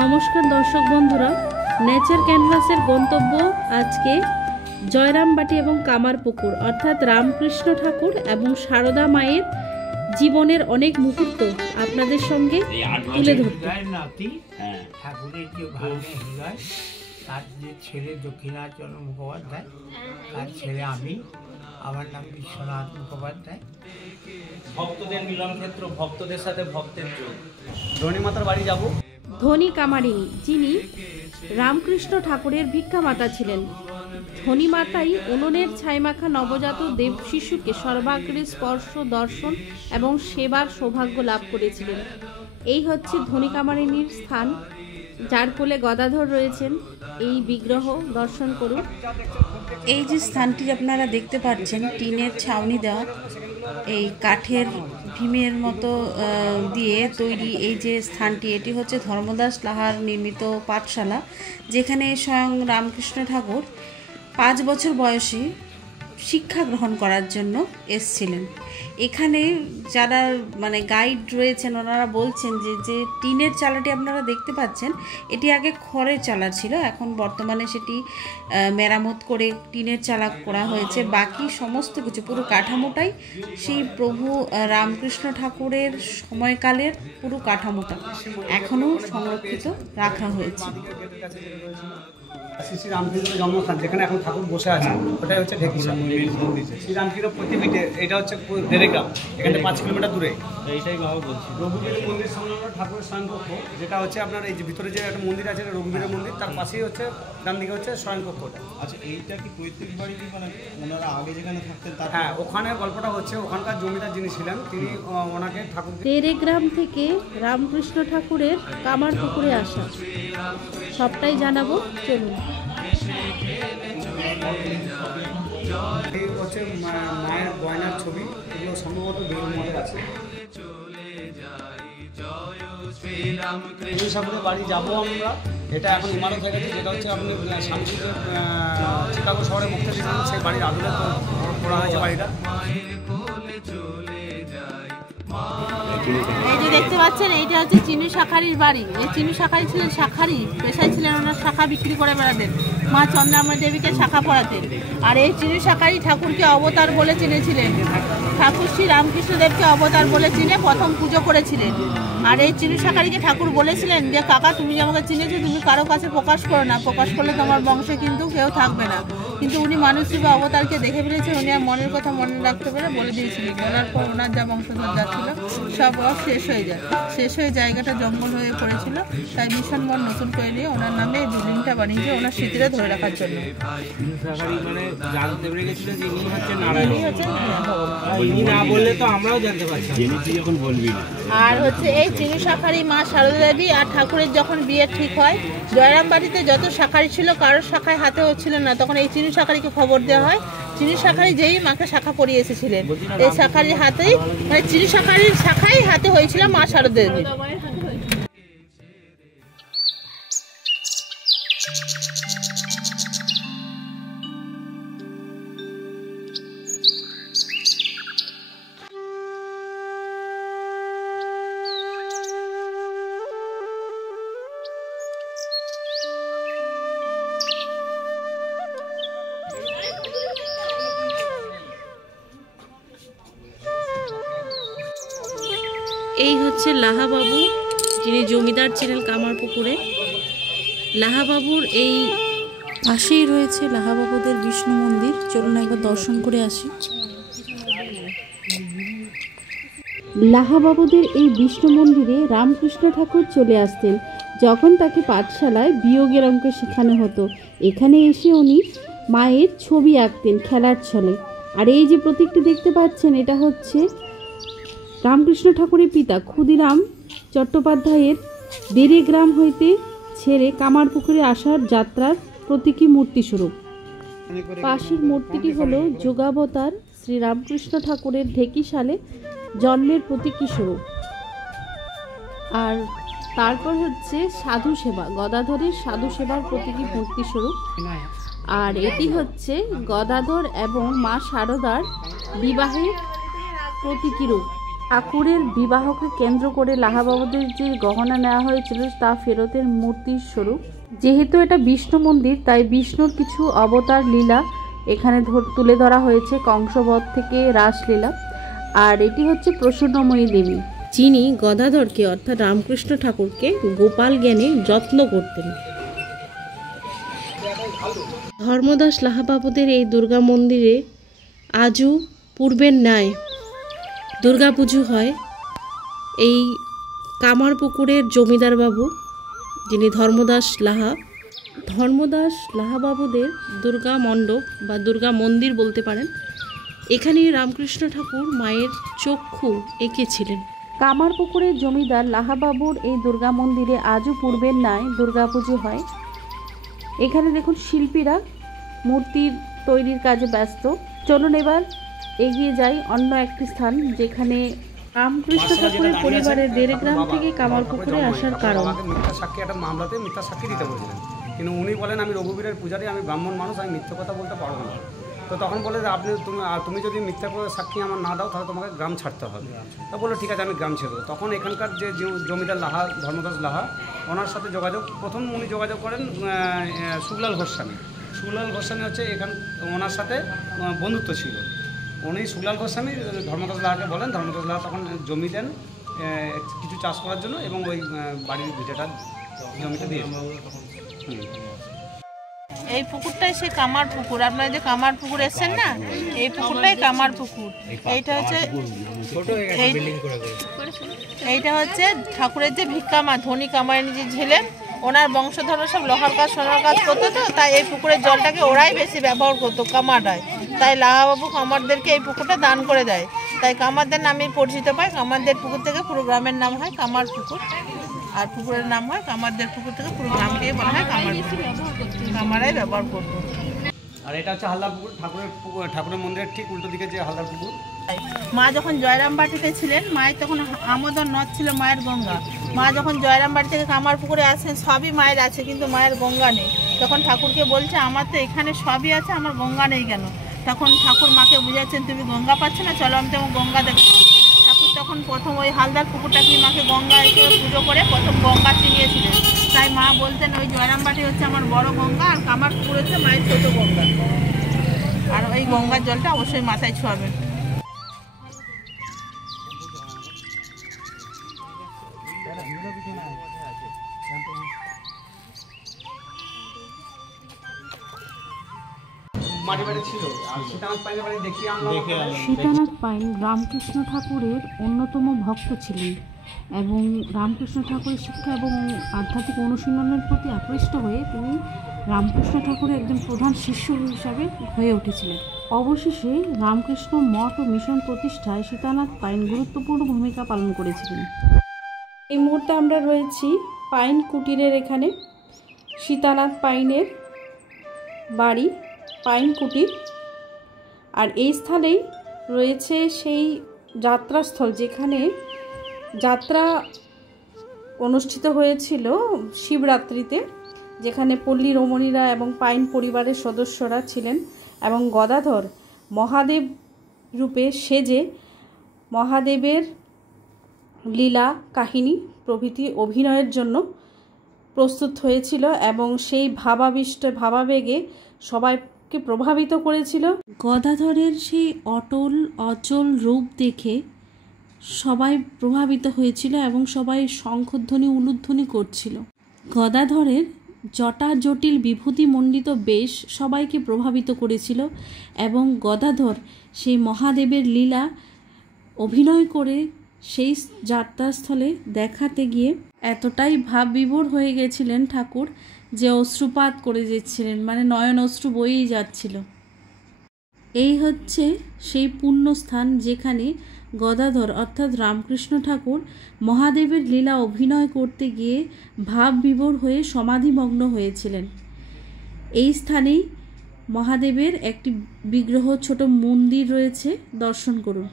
নমস্কার দর্শক বন্ধুরা, নেচার ক্যানভাসের গন্তব্য আজকে জয়রামবাটি এবং কামারপুকুর, অর্থাৎ রামকৃষ্ণ ঠাকুর এবং সারদা মায়ের জীবনের অনেক মুহূর্ত আপনাদের সঙ্গে তুলে ধরব। ঠাকুরের যে ভাগ্নে হৃদয়, তার যে ছেলে দক্ষিণাচরণ মুখোপাধ্যায়, তার ছেলে আমি, আমার নাম বিশ্বনাথ মুখোপাধ্যায়। ভক্তদের মিলন ক্ষেত্র, ভক্তদের সাথে ভক্তের যোগ। ধনীমাতার বাড়ি যাব। ধনী কামারিনী, যিনি রামকৃষ্ণ ঠাকুরের ভিক্ষামাতা ছিলেন। ধনী মাতাই উনুনের ছাইমাখা নবজাত দেব শিশুকে সর্বাগ্রে স্পর্শ, দর্শন এবং সেবার সৌভাগ্য লাভ করেছিলেন। এই হচ্ছে ধনী কামারিনীর স্থান, যার কোলে গদাধর রয়েছেন। এই বিগ্রহ দর্শন করুন। এই যে স্থানটি আপনারা দেখতে পাচ্ছেন, টিনের ছাউনি দেওয়া, এই কাঠের ভীমের মতো দিয়ে তৈরি এই যে স্থানটি, এটি হচ্ছে ধর্মদাস লাহার নির্মিত পাঠশালা, যেখানে স্বয়ং রামকৃষ্ণ ঠাকুর 5 বছর বয়সে শিক্ষা গ্রহণ করার জন্য এসছিলেন। এখানে যারা গাইড রয়েছেন, ওনারা বলছেন যে টিনের চালাটি আপনারা দেখতে পাচ্ছেন, এটি আগে খড়ের চালা ছিল, এখন বর্তমানে সেটি মেরামত করে টিনের চালা করা হয়েছে। বাকি সমস্ত কিছু, পুরো কাঠামোটাই সেই প্রভু রামকৃষ্ণ ঠাকুরের সময়কালের পুরো কাঠামোটা এখনও সংরক্ষিত রাখা হয়েছে। শ্রী রামকৃষ্ণ জন্মস্থান, যেখানে এখন ঠাকুর বসে আছেন, ওটাই হচ্ছে ঢেকিসা। শ্রী রামকৃষ্ণ প্রতিপিঠে, এটা হচ্ছে দেরেগ্রাম, এখানে 5 কিলোমিটার দূরে। এইটাই বাবা বলছি, রঘুবীরের মন্দির সংলগ্ন ঠাকুরের স্বয়ংকক্ষ, যেটা হচ্ছে আপনার এই যে ভিতরে যে একটা মন্দির আছে, রঘুবীরের মন্দির, তার পাশেই হচ্ছে ডান দিকে হচ্ছে স্বয়ংকক্ষটা। আচ্ছা, এইটা কি পৈতৃক বাড়ি, কি ওনারা আগে যেখানে থাকতেন তার? হ্যাঁ, ওখানে গল্পটা হচ্ছে, ওখানকার জমিদার যিনি ছিলেন, তিনি ওনাকে ঠাকুর দেরেগ্রাম থেকে রামকৃষ্ণ ঠাকুরের কামারপুকুরে আসা, সবটাই জানাবো, চলুন। এই হচ্ছে মায়ের গয়নার ছবি, এগুলো সম্ভবত বেলুড়মঠে আছে। ঠাকুরের বাড়ি যাবো আমরা, এটা এখন ইমারত হয়ে গেছে, যেটা হচ্ছে আপনি স্বামীজি যে চিকাগো শহরে মুক্তি দিয়েছেন, সেই বাড়ির আদলে তো করা হয়েছে বাড়িটা। এই যে দেখতে পাচ্ছেন, এইটা হচ্ছে চিনু শাখারির বাড়ি। এই চিনু শাখারি ছিলেন শাখারি, পেশায় ছিলেন ওনার শাখা বিক্রি করে বেড়াতেন, মা চন্দ্রামা দেবীকে শাখা পড়াতেন। আর এই চিনু শাখারি ঠাকুরকে অবতার বলে চিনেছিলেন, ঠাকুর শ্রী রামকৃষ্ণদেবকে অবতার বলে চিনে প্রথম পুজো করেছিলেন। আর এই চিনু শাখারিকে ঠাকুর বলেছিলেন যে, কাকা তুমি যে আমাকে চিনেছো, তুমি কারো কাছে প্রকাশ করো না, প্রকাশ করলে তোমার বংশে কিন্তু কেউ থাকবে না। কিন্তু উনি মানুষ রূপে অবতারকে দেখে ফেলেছেন, উনি আর মনের কথা মনে রাখতে পেরে বলে দিয়েছিলেন। ওনার পর ওনার যা বংশধর যা ছিল সব শেষ হয়ে যায়, শেষ হয়ে জায়গাটা জঙ্গল হয়ে পড়েছিল, তাই মিশন মন নতুন করে নিয়ে ওনার নামে এই বিল্ডিংটা বানিয়েছে, ওনার স্মৃতিটা ধরে রাখার জন্য। জানতে পেরে গেছিলেন যে ইনি হচ্ছেন নারায়ণ, ইনি না বললে তো আমরাও জানতে পারছি, যখন বলবি। আর হচ্ছে এই চিনু শাখারি মা সারদা দেবী আর ঠাকুরের যখন বিয়ে ঠিক হয়, জয়রামবাটিতে যত শাখারি ছিল কারোর শাখায় হাতে হচ্ছিল না, তখন এই চিনু শাখারিকে খবর দেওয়া হয়। চিনু শাখারি যেই মাকে শাখা পরিয়ে এসেছিলেন, এই শাখারির হাতেই, চিনু শাখারির শাখাই হাতে হয়েছিল মা সারদা দেবী। এই হচ্ছে লাহাবাবু, যিনি জমিদার ছিলেন কামারপুকুরে। লাহাবাবুর এই পাশেই রয়েছে লাহাবাবুদের বিষ্ণু মন্দির, চলুন একবার দর্শন করে আসি। লাহাবাবুদের এই বিষ্ণু মন্দিরে রামকৃষ্ণ ঠাকুর চলে আসতেন যখন তাকে পাঠশালায় বিয়োগের অঙ্ক শেখানো হতো। এখানে এসে উনি মায়ের ছবি আঁকতেন খেলার ছলে। আর এই যে প্রতীকটি দেখতে পাচ্ছেন, এটা হচ্ছে রামকৃষ্ণ ঠাকুরের পিতা ক্ষুদিরাম চট্টোপাধ্যায়ের দেরেগ্রাম হইতে ছেড়ে কামারপুকুরে আসার যাত্রার প্রতীকী মূর্তিস্বরূপ। পাশের মূর্তিটি হলো যোগাবতার শ্রী রামকৃষ্ণ ঠাকুরের ঢেকিসালে জন্মের প্রতীকী স্বরূপ। আর তারপর হচ্ছে সাধু সেবা, গদাধরের সাধু সেবার প্রতীকী মূর্তিস্বরূপ। আর এটি হচ্ছে গদাধর এবং মা সারদার বিবাহের প্রতীকী রূপ। ঠাকুরের বিবাহকে কেন্দ্র করে লাহাবাবুদের যে গহনা নেওয়া হয়েছিল তা ফেরতের মূর্তির স্বরূপ। যেহেতু এটা বিষ্ণু মন্দির, তাই বিষ্ণুর কিছু অবতার লীলা এখানে তুলে ধরা হয়েছে, কংসবধ থেকে রাসলীলা। আর এটি হচ্ছে প্রসন্নময়ী দেবী, যিনি গদাধরকে অর্থাৎ রামকৃষ্ণ ঠাকুরকে গোপাল জ্ঞানে যত্ন করতেন। ধর্মদাস লাহাবাবুদের এই দুর্গা মন্দিরে আজও পূর্বের ন্যায় দুর্গাপুজো হয়। এই কামারপুকুরের জমিদার বাবু, যিনি ধর্মদাস লাহাবাবুদের দুর্গা মণ্ডপ বা দুর্গা মন্দির বলতে পারেন, এখানেই রামকৃষ্ণ ঠাকুর মায়ের চক্ষু এঁকেছিলেন। কামারপুকুরের জমিদার লাহাবাবুর এই দুর্গা মন্দিরে আজও পূর্বের ন্যায় দুর্গাপুজো হয়। এখানে দেখুন শিল্পীরা মূর্তির তৈরির কাজে ব্যস্ত। চলুন এবার এগিয়ে যাই অন্য একটি স্থান, যেখানে রামকৃষ্ণ ঠাকুরের পরিবারের দেড়গ্রাম থেকে কামারপুকুরে আসার কারণ। মিথ্যা সাক্ষী একটা মামলাতে মিথ্যা সাক্ষী দিতে বলছিলেন, কিন্তু উনি বলেন আমি রঘুবীরের পূজারী, আমি ব্রাহ্মণ মানুষ, আমি মিথ্যা কথা বলতে পারবো না। তো তখন বলে যে তুমি যদি মিথ্যা করে সাক্ষী আমার না দাও তাহলে তোমাকে গ্রাম ছাড়তে হবে। তো বললো ঠিক আছে, আমি গ্রাম ছেড়ে দেবো। তখন এখানকার যে জমিদার ধর্মদাস লাহা, ওনার সাথে প্রথম উনি যোগাযোগ করেন সুগলাল গোস্বামী হচ্ছে ওনার সাথে বন্ধুত্ব ছিল। উনি সুগলাল গোস্বামী ধর্মদাস লাহাকে বলেন, ধর্মদাস লাহা তখন জমি দেন কিছু চাষ করার জন্য, এবং ওই বাড়ির ভিটেটা জমিটা দিয়ে। এই পুকুরটাই সেই কামার পুকুর। আপনারা যে কামার পুকুর এসছেন না, এই পুকুরটাই কামার পুকুর। এইটা হচ্ছে ঠাকুরের যে ভিক্ষা মা ধনী কামারিনী যে ছিলেন, ওনার বংশধর সব লোহার কাজ সোনার কাজ করতো, তো তাই এই পুকুরের জলটাকে ওরাই বেশি ব্যবহার করতো, কামারটায়। তাই লাহাবাবু কামারদেরকে এই পুকুরটা দান করে দেয়, তাই কামারদের নামে পরিচিত পায়। কামারদের পুকুর থেকে পুরো গ্রামের নাম হয় কামার পুকুর, আর পুকুরের নাম হয় কামারদের পুকুর থেকে পুরো গ্রামকে বলা হয় কামার পুকুর। কামারাই ব্যবহার করতো। আর এটা হচ্ছে হালদার পুকুর, ঠাকুরের মন্দিরের ঠিক উল্টো দিকে যে হালদার পুকুর। মা যখন জয়রামবাটিতে ছিলেন, মায়ের তখন আমোদর নদ ছিল মায়ের গঙ্গা। মা যখন জয়রামবাটি থেকে কামার পুকুরে আসেন, সবই মায়ের আছে কিন্তু মায়ের গঙ্গা নেই। তখন ঠাকুরকে বলছে আমার তো এখানে সবই আছে, আমার গঙ্গা নেই কেন? তখন ঠাকুর মাকে বুঝাচ্ছেন তুমি গঙ্গা পাচ্ছ না, চলো আমি তোমার গঙ্গা দেখো। ঠাকুর তখন প্রথম ওই হালদার পুকুরটাকে মাকে গঙ্গা হিসেবে পুজো করে প্রথম গঙ্গা চিনিয়েছিলেন। তাই মা বলতেন ওই জয়রামবাটি হচ্ছে আমার বড় গঙ্গা, আর কামার পুকুর হচ্ছে মায়ের ছোট গঙ্গা। আর ওই গঙ্গার জলটা অবশ্যই মাথায় ছোঁয়াবেন। সীতানাথ পাইন রামকৃষ্ণ ঠাকুরের অন্যতম ভক্ত ছিলেন এবং রামকৃষ্ণ ঠাকুরের শিক্ষা এবং আধ্যাত্মিক অনুশীলনের প্রতি আকৃষ্ট হয়ে তিনি রামকৃষ্ণ ঠাকুরের একজন প্রধান শিষ্য হিসাবে হয়ে উঠেছিলেন। অবশেষে রামকৃষ্ণ মঠ ও মিশন প্রতিষ্ঠায় সীতানাথ পাইন গুরুত্বপূর্ণ ভূমিকা পালন করেছিলেন। এই মুহূর্তে আমরা রয়েছি পাইন কুটিরের এখানে। সীতানাথ পাইনের বাড়ি পাইন কুটির, আর এই স্থানেই রয়েছে সেই যাত্রাস্থল যেখানে যাত্রা অনুষ্ঠিত হয়েছিল শিবরাত্রিতে, যেখানে পল্লী রমণীরা এবং পাইন পরিবারের সদস্যরা ছিলেন এবং গদাধর মহাদেব রূপে সেজে মহাদেবের লীলা কাহিনী প্রভৃতি অভিনয়ের জন্য প্রস্তুত হয়েছিল এবং সেই ভাবাবেগে সবাইকে প্রভাবিত করেছিল। গদাধরের সেই অচল রূপ দেখে সবাই প্রভাবিত হয়েছিল এবং সবাই শঙ্খধ্বনি উলুধ্বনি করছিল। গদাধরের জটা জটিল বিভূতিমণ্ডিত বেশ সবাইকে প্রভাবিত করেছিল এবং গদাধর সেই মহাদেবের লীলা অভিনয় করে সেই যাত্রাস্থলে দেখাতে গিয়ে এতটাই ভাববিভোর হয়ে গেছিলেন ঠাকুর যে অশ্রুপাত করে যাচ্ছিলেন, মানে নয়ন অশ্রু বয়েই যাচ্ছিল। এই হচ্ছে সেই পুণ্যস্থান যেখানে গদাধর অর্থাৎ রামকৃষ্ণ ঠাকুর মহাদেবের লীলা অভিনয় করতে গিয়ে ভাববিভোর হয়ে সমাধিমগ্ন হয়েছিলেন। এই স্থানেই মহাদেবের একটি বিগ্রহ ছোট মন্দির রয়েছে, দর্শন করুন।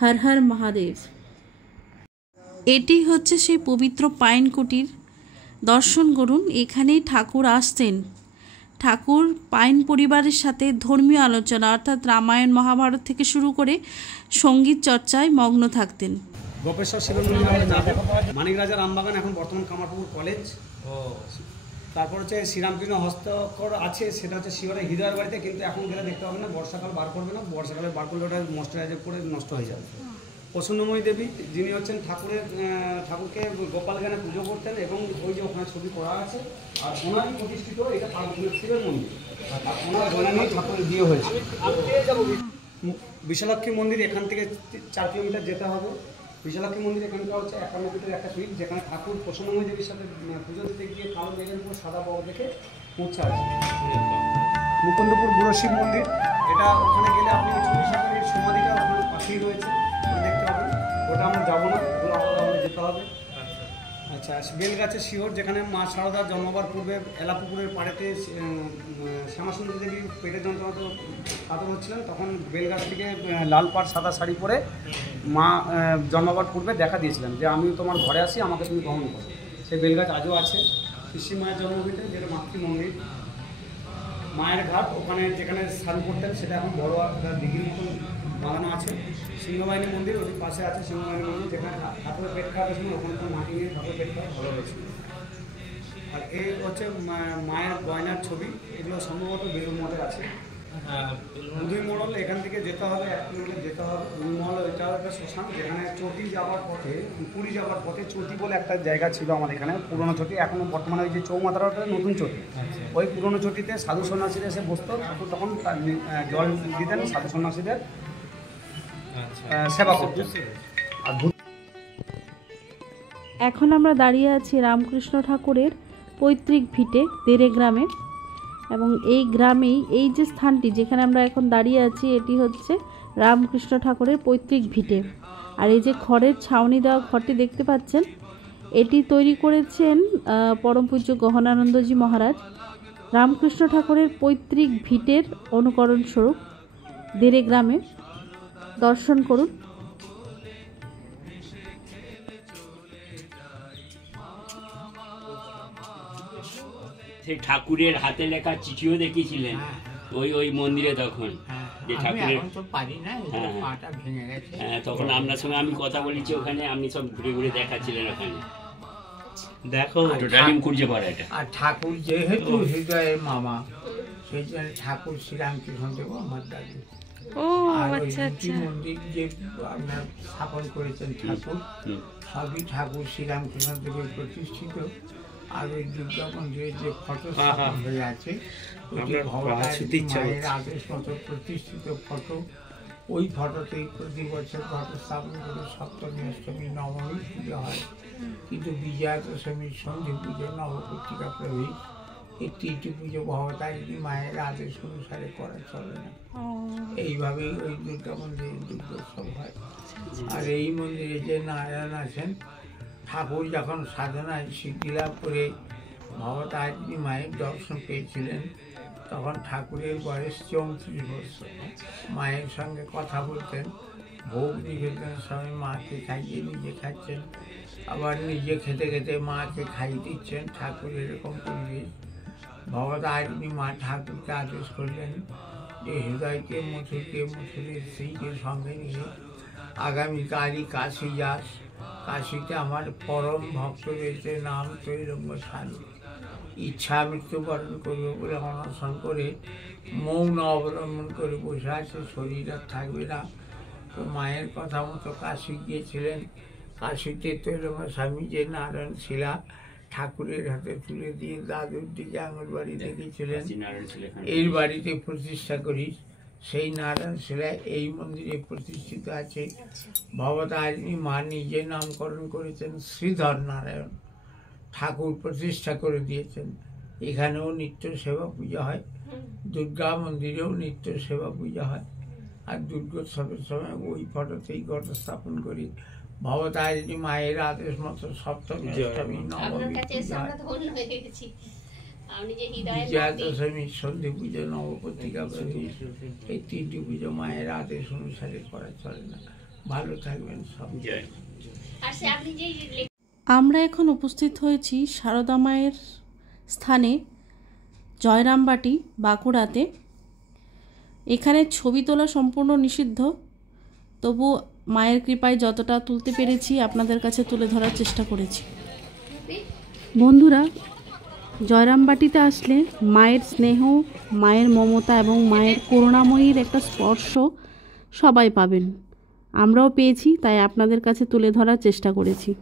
হর হর মহাদেব। এটি হচ্ছে সেই পবিত্র পাইন কুটির, দর্শন করুন। এখানেই ঠাকুর আসতেন। ঠাকুর পাইন পরিবারের সাথে ধর্মীয় আলোচনা অর্থাৎ রামায়ণ মহাভারত থেকে শুরু করে সঙ্গীত চর্চায় মগ্ন থাকতেন। গোপেশ্বর শিব মন্দির আমাদের না দেখা পাওয়া যায়। মানিক রাজা রামবাগান এখন বর্তমান কামারপুকুর কলেজ। তারপর হচ্ছে শ্রীরামকৃষ্ণ হস্তকর আছে, সেটা হচ্ছে শিবরের হৃদয়ের বাড়িতে, কিন্তু এখন গেলে দেখতে হবে না, বর্ষাকাল বার করবে না, বর্ষাকালে বার করলে ওটা মস্টারাইজার করে নষ্ট হয়ে যাবে। প্রসন্নময়ী দেবী যিনি হচ্ছেন ঠাকুরকে গোপাল গানে পুজো করতেন, এবং ওই যে ওখানে ছবি করা আছে, আর ওনারই প্রতিষ্ঠিত এটা পার্বতীনাথ শিবের মন্দির, আর ওনার জন্যই ঠাকুরের বিয়ে হয়েছে। বিশালাক্ষী মন্দির এখান থেকে 4 কিলোমিটার যেতে হবে। বিশালাক্ষী মন্দির এখানটা হচ্ছে 51 ফিটের একটা ফিট, যেখানে ঠাকুর প্রসন্নময়ী দেবীর সাথে পুজো দিতে গিয়ে কালো মেঘের উপর সাদা বড় দেখে মূর্ছা আছে। মুকুন্দপুর বুড়ো শিব মন্দির, এটা ওখানে গেলে আপনি চুরি সাগরের সমাধিটা ওখানে পাশেই রয়েছে, দেখতে পাবেন। ওটা আমরা যাবো না, ওগুলো আলাদা যেতে হবে। আচ্ছা, বেলগাছের শিওর, যেখানে মা শারদার জন্মবার পূর্বে এলাপুকুরের পাড়েতে শ্যামাসুন্দরী দেবী পেটে যন্ত্রণাতে কাতর হচ্ছিলেন, তখন বেলগাছ থেকে লাল পাড় সাদা শাড়ি পরে মা জন্মবার পূর্বে দেখা দিয়েছিলেন যে আমি তোমার ঘরে আসি, আমাকে তুমি গ্রহণ করো। সেই বেলগাছ আজও আছে। কৃষি মায়ের জন্মভূমিতে, যেটা মাতৃ মন্দির। মায়ের ঘাট, ওখানে যেখানে স্নান করতেন সেটা এখন বড় একটা দিঘির মতন বানানো আছে। সিংহবাহিনী মন্দির ওই পাশে আছে, সিংহবাহিনী মন্দির, যেখানে ঠাকুরের পেট খাওয়ার সময় ওখানে তো মাটি নিয়ে ঠাকুরের পেট খাওয়া ভালো হয়েছিল। আর এই হচ্ছে মায়ের গয়নার ছবি, এগুলো সম্ভবত বেলুর মঠের আছে। দুই মহল এখান থেকে যেতে হবে, 1 কিলোমিটার যেতে হবে। দুই মহল এটাও একটা শ্মশান, যেখানে চটি যাওয়ার পথে, পুরী যাওয়ার পথে চটি বলে একটা জায়গা ছিল আমাদের এখানে, পুরনো চটি। এখনও বর্তমানে ওই যে চৌমাথার নতুন চটি, ওই পুরনো চটিতে সাধু সন্ন্যাসীরা এসে বসতো, ঠাকুর তখন জল দিতেন, সাধু সন্ন্যাসীদের সেবা করতেন। আর এখন আমরা দাঁড়িয়ে আছি রামকৃষ্ণ ঠাকুরের পৈতৃক ভিটে দেরে গ্রামে, এবং এই গ্রামেই এই যে স্থানটি যেখানে আমরা এখন দাঁড়িয়ে আছি, এটি হচ্ছে রামকৃষ্ণ ঠাকুরের পৈতৃক ভিটে। আর এই যে খড়ের ছাউনি দেওয়া ঘরটি দেখতে পাচ্ছেন, এটি তৈরি করেছেন পরম পূজ্য গহনানন্দজি মহারাজ। রামকৃষ্ণ ঠাকুরের পৈতৃক ভিটের অনুকরণ স্বরূপ দেরে গ্রামে দর্শন করুন। সেই ঠাকুরের হাতে লেখা চিঠিও দেখেছিলেন ওই মন্দিরে তখন, যে ঠাকুরের তখন আপনার সঙ্গে আমি কথা বলেছি ওখানে, আপনি সব ঘুরে ঘুরে দেখাচ্ছিলেন ওখানে। দেখো খুঁজে পড়া এটা। আর ঠাকুর যেহেতু হৃদয়ের মামা, সেই জন্য ঠাকুর শ্রীরামকৃষ্ণ দেব আমার দাদু। আর ওই মন্দির যে আপনার স্থাপন করেছেন ঠাকুর, সবই ঠাকুর শ্রীরামকৃষ্ণ দেবের প্রতিষ্ঠিত। আর ওই দুর্গা মন্দিরের যে ফটো স্থাপন হয়ে আছে, মায়ের আদেশ মতো প্রতিষ্ঠিত ফটো, ওই ফটোতেই প্রতি বছর ফটো স্থাপন করে সপ্তমী, অষ্টমী, নবমী পুজো হয়। কিন্তু বিজয়া দশমীর সন্ধি পুজো, নবপত্রিকা প্রবেশ, এই 3টি পুজো ভবতারিণী মায়ের আদেশ অনুসারে করা চলে না। এইভাবেই ওই দুর্গা মন্দিরের দুর্গোৎসব হয়। আর এই মন্দিরে যে নারায়ণ আছেন, ঠাকুর যখন সাধনায় সিদ্ধি লাভ করে ভবতারিণী মায়ের দর্শন পেয়েছিলেন, তখন ঠাকুরের বয়স 34 বছর। মায়ের সঙ্গে কথা বলতেন, ভোগ নিবেদনের সময় মাকে খাইয়ে নিজে খাচ্ছেন, আবার নিজে খেতে খেতে মাকে খাইয়ে দিচ্ছেন। ঠাকুর এরকম পরিবেশ। ভবতারিণী মা ঠাকুরকে আদেশ করলেন যে হৃদয়কে মথুরের স্ত্রীকে সঙ্গে নিয়ে আগামীকালই কাশী যাস। কাশীতে আমার পরম ভক্ত রয়েছে, নাম তৈরঙ্গ স্বামী। ইচ্ছা মৃত্যুবরণ করবে বলে অনশন করে মৌন অবলম্বন করে বসে আছে, শরীর আর থাকবে না। তো মায়ের কথা মতো কাশী গিয়েছিলেন। কাশীতে তৈরঙ্গ স্বামী যে নারায়ণ শিলা ঠাকুরের হাতে তুলে দিয়ে দাদুর দিকে আঙুল বাড়ি রেখেছিলেন, এই বাড়িতে প্রতিষ্ঠা করিস। সেই নারায়ণ শিলা এই মন্দিরে প্রতিষ্ঠিত আছে। ভবতারিণী মা নিজে নামকরণ করেছেন শ্রীধর নারায়ণ, ঠাকুর প্রতিষ্ঠা করে দিয়েছেন। এখানেও নিত্য সেবা পূজা হয়, দুর্গা মন্দিরেও নিত্য সেবা পূজা হয়। আর দুর্গোৎসবের সময় ওই ফটোতেই ঘট স্থাপন করি। ভবতারিণী মায়ের আদেশ মতো সপ্তমী, অষ্টমী, নবমী পূজা হয়। বিজয়া দশমী, সন্ধি পুজো, নবপত্রিকা প্রবেশ, এই 3টি পুজো মায়ের আদেশ অনুসারে করা চলে না। ভালো থাকবেন সব। আমরা এখন উপস্থিত হয়েছি সারদা মায়ের স্থানে জয়রামবাটি, বাঁকুড়াতে। এখানে ছবি তোলা সম্পূর্ণ নিষিদ্ধ, তবু মায়ের কৃপায় যতটা তুলতে পেরেছি আপনাদের কাছে তুলে ধরার চেষ্টা করেছি। বন্ধুরা, জয়রামবাটিতে আসলে মায়ের স্নেহ, মায়ের মমতা এবং মায়ের করুণাময়ীর একটা স্পর্শ সবাই পাবেন। আমরাও পেয়েছি, তাই আপনাদের কাছে তুলে ধরার চেষ্টা করেছি।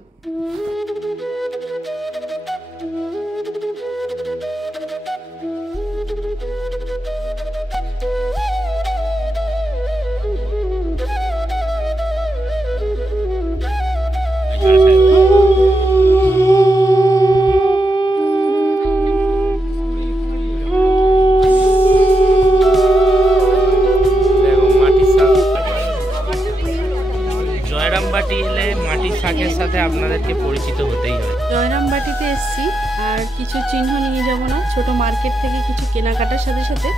জয়রামবাটি এলে মাটির শাকের সাথে আপনাদেরকে পরিচিত হতেই হয়। জয়রামবাটিতে এসছি, আর কিছু চিহ্ন নিয়ে যাব না, ছোট মার্কেট থেকে কিছু কেনাকাটার সাথে সাথে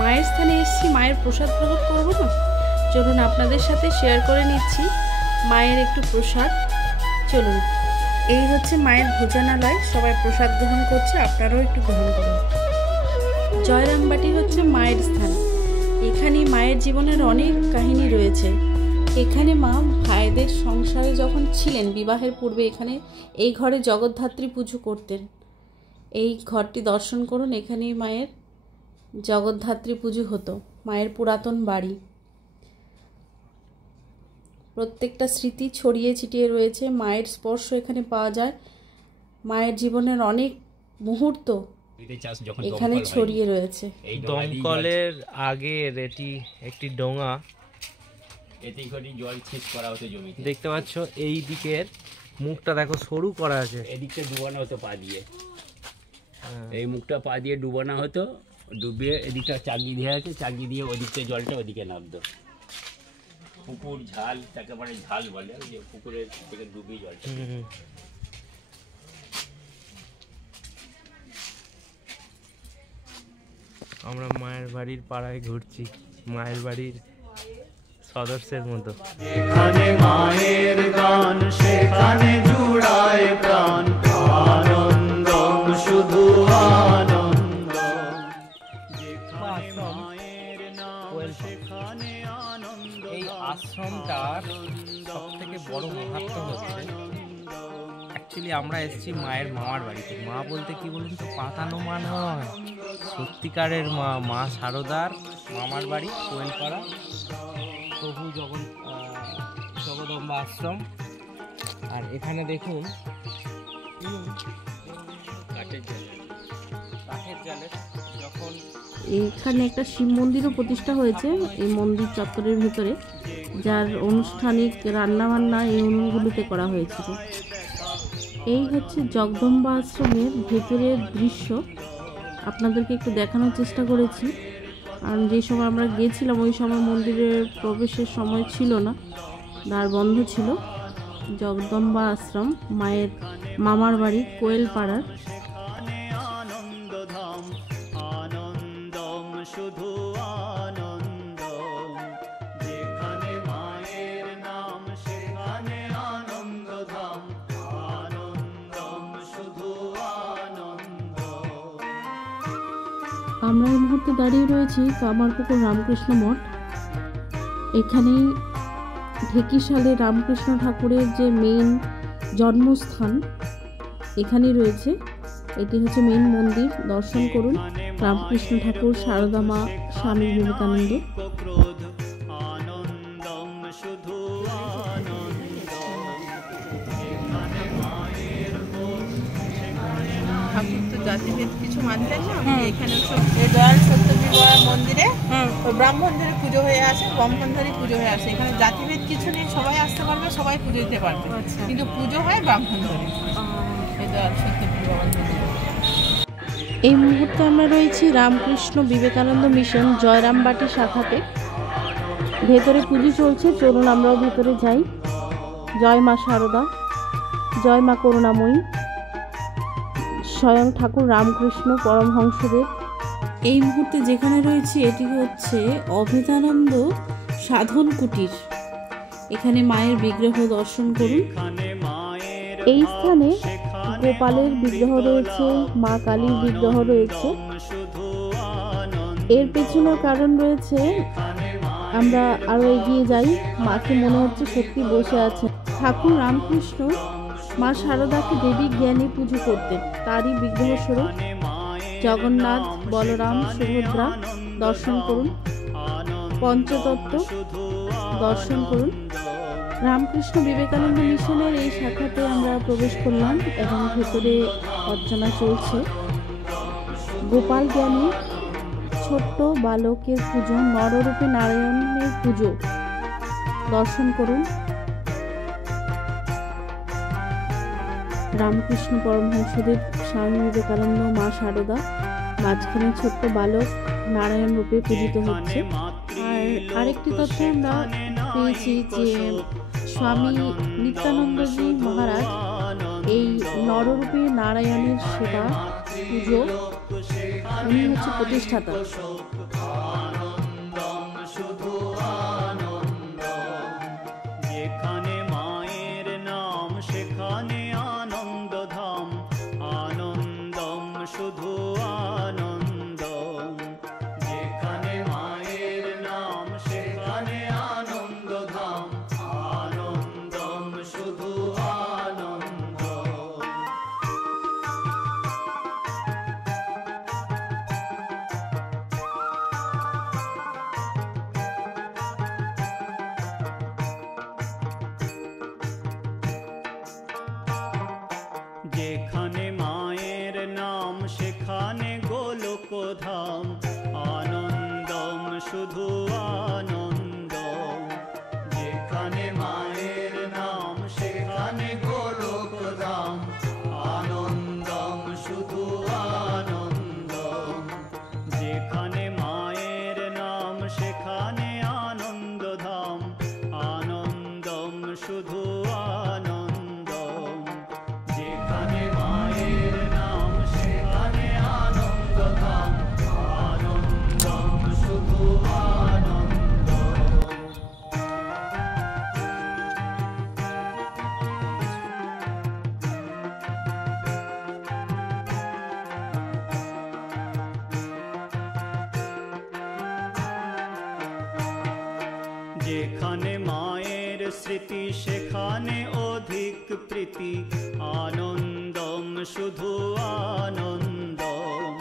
মায়ের স্থানে এসছি, মায়ের প্রসাদ গ্রহণ করবো না। চলুন আপনাদের সাথে শেয়ার করে নিচ্ছি মায়ের একটু প্রসাদ। চলুন, এই হচ্ছে মায়ের ভোজনালয়, সবাই প্রসাদ গ্রহণ করছে, আপনারাও একটু গ্রহণ করুন। জয়রামবাটি হচ্ছে মায়ের স্থান। এখানে মায়ের জীবনের অনেক কাহিনী রয়েছে। এখানে মা ভাইদের সংসারে যখন ছিলেন বিবাহের পূর্বে, এখানে এই ঘরে জগদ্ধাত্রী পুজো করতেন। এই ঘরটি দর্শন করুন, এখানেই মায়ের জগদ্ধাত্রী পুজো হতো। মায়ের পুরাতন বাড়ি, প্রত্যেকটা স্মৃতি ছড়িয়ে ছিটিয়ে রয়েছে, মায়ের স্পর্শ এখানে পাওয়া যায়। মায়ের জীবনের অনেক মুহূর্ত এখানে ছড়িয়ে রয়েছে। এই দমকলের আগের এটি একটি ডোঙা, এতেই করে জল ছেদ করা হতো জমিতে। দেখতে পাচ্ছ এই দিকের মুখটা দেখো সরু করা আছে, এদিকটা ডুবানো হতো পা দিয়ে, এই মুখটা পা দিয়ে ডুবানো হতো, ডুবিয়ে এদিকটা চাগি দিয়ে আছে, চাগি দিয়ে ওদিকটা জলটা ওদিকে নামতো। পুকুর ঝাল, তাকে বলে ঝাল বলে, যে পুকুরের থেকে ডুবিয়ে জলটা। আমরা মায়ের বাড়ির পাড়ায় ঘুরছি, মায়ের বাড়ির সদস্যের মতো। এখানে মায়ের গান, সেখানে জুড়ায় প্রাণ, আনন্দ শুধু আনন্দ। যেখানে মায়ের নাম, সেখানে আনন্দ। এই আশ্রমটার সব থেকে বড় মাহাত্ম্য হচ্ছে, অ্যাকচুয়ালি আমরা এসেছি মায়ের মামার বাড়িতে। মা বলতে কি বলুন তো, পাতানো মা নয়, সত্যিকারের মা, মা শারদার মামার বাড়ি কোয়েলপাড়া, প্রভু জগদম্বা আশ্রম। আর এখানে দেখুন কাঠের জালে যখন এখানে একটা শিব মন্দিরও প্রতিষ্ঠা হয়েছে এই মন্দির চত্বরের ভিতরে, যার আনুষ্ঠানিক রান্নাবান্না এই উনুনগুলিতে করা হয়েছিল। এই হচ্ছে জগদম্বা আশ্রমের ভেতরের দৃশ্য, আপনাদেরকে একটু দেখানোর চেষ্টা করেছি। আর যে সময় আমরা গিয়েছিলাম ওই সময় মন্দিরের প্রবেশের সময় ছিল না, দ্বার বন্ধ ছিল। জগদম্বা আশ্রম, মায়ের মামার বাড়ি কোয়েলপাড়ার। আনন্দধাম, আনন্দম শুধু আনন্দ। যেখানে মায়ের নাম, সেখানে আনন্দধাম, আনন্দম শুধু আনন্দ। আমরা এই মুহূর্তে দাঁড়িয়ে রয়েছি কামারপুকুর রামকৃষ্ণ মঠ। এখানেই ঢেকিশালে রামকৃষ্ণ ঠাকুরের যে মেইন জন্মস্থান এখানেই রয়েছে। এটি হচ্ছে মেইন মন্দির, দর্শন করুন। রামকৃষ্ণ ঠাকুর, সারদা মা, স্বামী বিবেকানন্দ। আনন্দম শুধু আনন্দ। ঠাকুর তো জাতিভেদ কিছু মানতেন না, এখানে দয়াল সত্যবিবাহ মন্দিরে ব্রাহ্মণদের পুজো হয়ে আসে, ব্রাহ্মণদেরই পুজো হয়ে আসে। এখানে জাতিভেদ কিছু নেই, সবাই আসতে পারবে, সবাই পুজো দিতে পারবে, কিন্তু পুজো হয় ব্রাহ্মণদেরই। এই দয়াল সত্যবিবাহ মন্দিরে। এই মুহূর্তে আমরা রয়েছি রামকৃষ্ণ বিবেকানন্দ মিশন জয়রামবাটি শাখাতে। ভেতরে পুজো চলছে, চলুন আমরাও ভেতরে যাই। জয় মা শারদা, জয় মা করুণাময়ী, স্বয়ং ঠাকুর রামকৃষ্ণ পরমহংসদেব। এই মুহূর্তে যেখানে রয়েছি এটি হচ্ছে অভেদানন্দ সাধন কুটির। এখানে মায়ের বিগ্রহ দর্শন করুন। এই স্থানে গোপালের বিগ্রহ রয়েছে, মা কালীর বিগ্রহ রয়েছে। এর পেছনে কারণ রয়েছে। আমরা আরো এগিয়ে যাই, মাকে মনে হচ্ছে সত্যি বসে আছে। ঠাকুর রামকৃষ্ণ মা শারদাকে দেবী জ্ঞানী পুজো করতেন। তারই বিগ্রহ স্বরূপ জগন্নাথ, বলরাম, সুভদ্রা দর্শন করুন, পঞ্চতত্ত্ব দর্শন করুন। রামকৃষ্ণ বিবেকানন্দ মিশনের এই শাখাতে আমরা প্রবেশ করলাম এবং ভেতরে অর্চনা চলছে। গোপাল জ্ঞানী ছোট্ট বালকের পুজো, নররূপে নারায়ণের পুজো দর্শন করুন। রামকৃষ্ণ পরমহংসদেব, স্বামী বিবেকানন্দ, মা শারদা, মাঝখানে ছোট্ট বালক নারায়ণ রূপে পূজিত হচ্ছে। আর আরেকটি তথ্য আমরা পেয়েছি যে স্বামী নিত্যানন্দজি মহারাজ এই নররূপে নারায়ণের সেবা পুজো উনি হচ্ছে প্রতিষ্ঠাতা। যেখানে মায়ের নাম সেখানে আনন্দ ধাম, আনন্দম শুধু আনন্দম। যেখানে মায়ের নাম সেখানে আনন্দ ধাম, আনন্দম শুধু আনন্দ। যেখানে মায়ের নাম সেখানে গোলক ধাম, আনন্দম শুধু আনন্দম। যেখানে মায়ের নাম সেখানে গোলক ধাম, আনন্দম শুধু আনন্দম। যেখানে মায়ের নাম সেখানে আনন্দ ধাম, আনন্দম শুধু আনন্দম। যেখানে মায়ের নাম সেখানে আনন্দ ধাম, আনন্দম শুধু আনন্দ। যেখানে মায়ের স্মৃতি সেখানে অধিক প্রীতি, আনন্দম শুধু আনন্দম।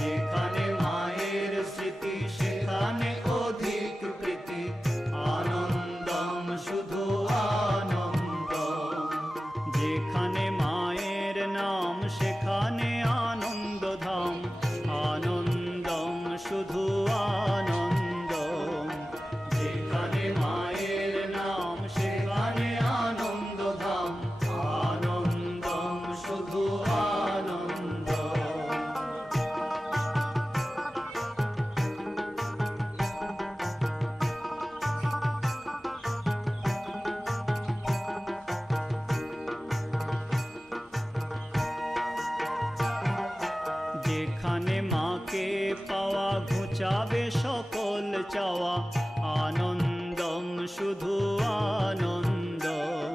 যেখানে মায়ের স্মৃতি সেখানে অধিক প্রীতি, আনন্দম শুধু আনন্দম। যেখানে মায়ের নাম সেখানে আনন্দ ধাম, আনন্দম শুধু আনন্দম। যেখানে মায়ের নাম সেখানে আনন্দ ধাম, আনন্দম শুধু আনন্দ। যেখানে মাকে পাওয়া ঘুচাবে সকল চাওয়া, আনন্দম শুধু আনন্দম।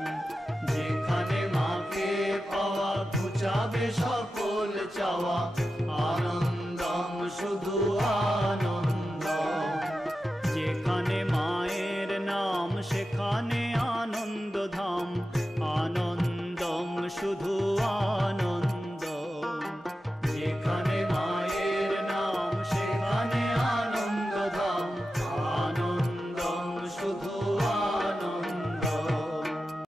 যেখানে মাকে পাওয়া ঘুচাবে সকল চাওয়া, আনন্দম শুধু আনন্দম। যেখানে মায়ের নাম সেখানে আনন্দ ধাম, আনন্দম শুধু আনন্দ।